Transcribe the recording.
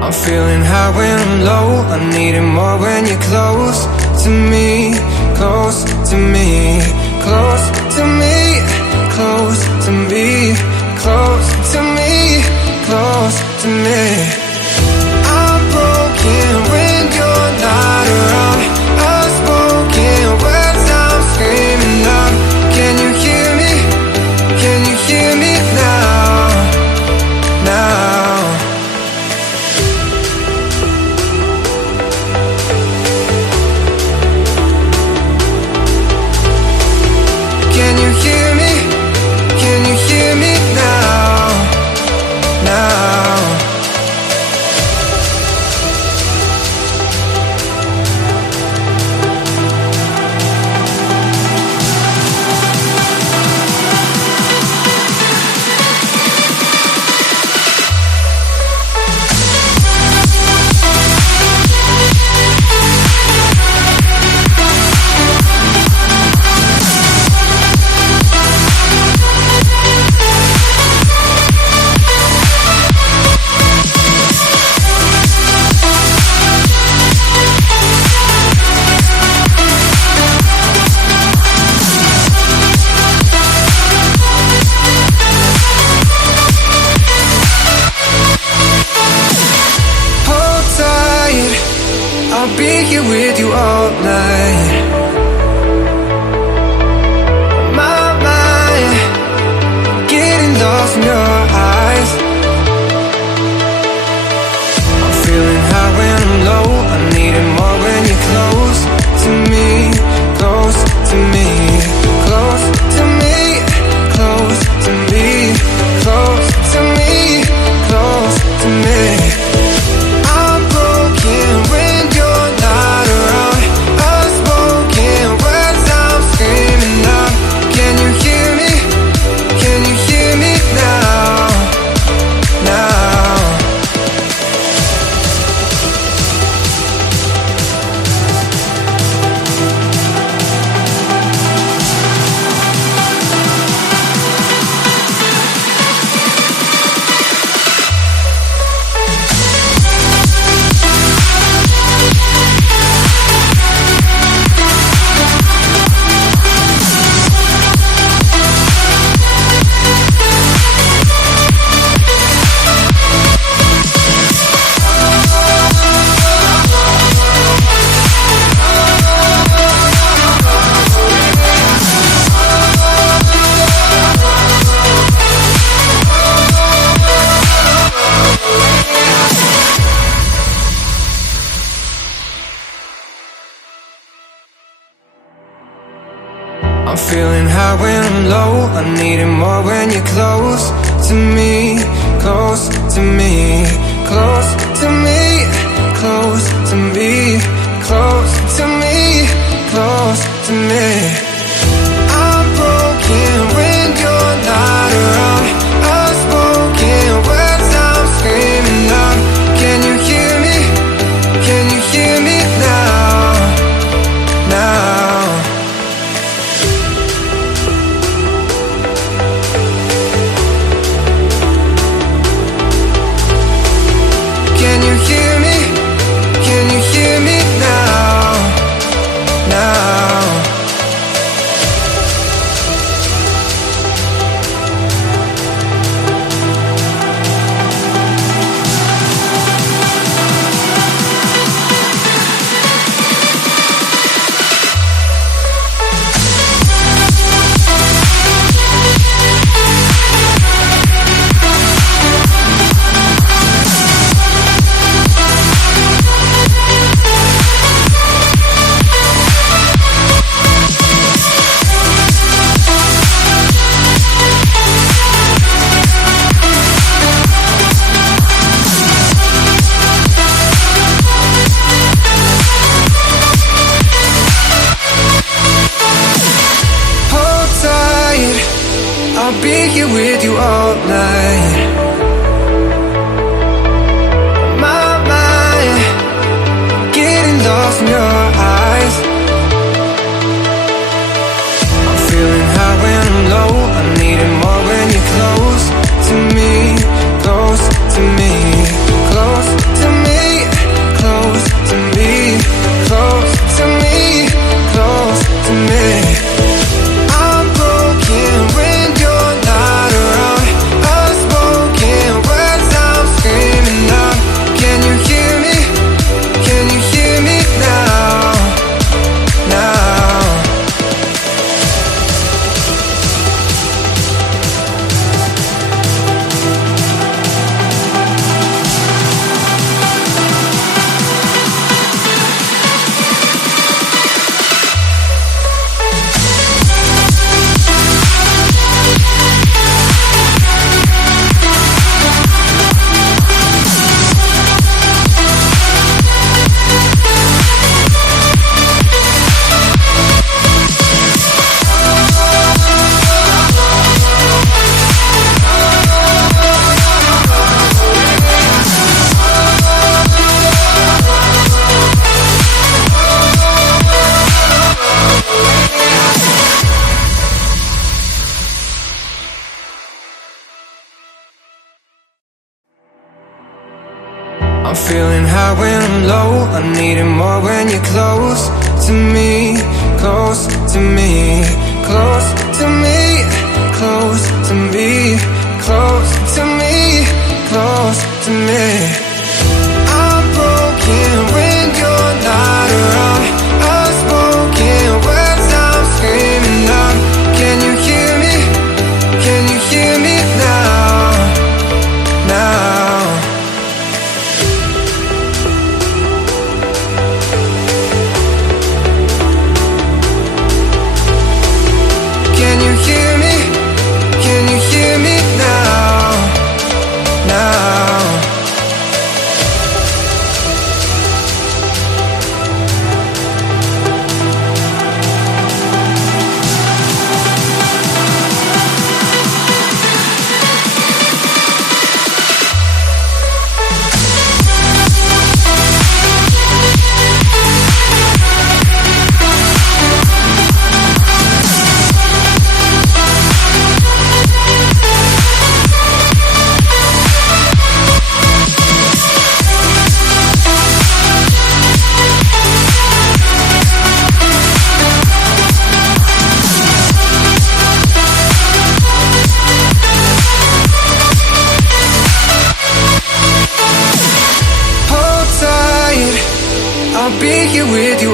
I'm feeling high when I'm low. I need it more when you're close to me, close to me, close to me, close to me, close to me, close to me. I'm broken when you're not around. Unspoken words I'm screaming out. Can you hear me? Can you hear me now? Now. Can you hear me? Can you hear me now? Now. I'll be here with you all night. My mind, getting lost in your eyes. I'm feeling high when I'm low. I need it more when you're close to me, close to me, close to me, close to me, close to me, close to me. I'm broken when you're not around. Unspoken words I'm screaming out. Can you hear me? Can you hear me now? Now. I'm feeling high when I'm low. I need it more when you're close to me, close to me, close to me, close to me, close to me, close to me. I'm broken when you're not around. Unspoken words I'm screaming out. Can you hear me? Can you hear me now? Now. I'm feeling high when I'm low. I need it more when you're close to me, close to me, close to me, close to me, close to me, close to me. I'm broken when you're not around. Unspoken words I'm screaming out. Can you hear me? Can you hear me now? Now. Can you hear me? Can you hear me now? Now. I'll be here with you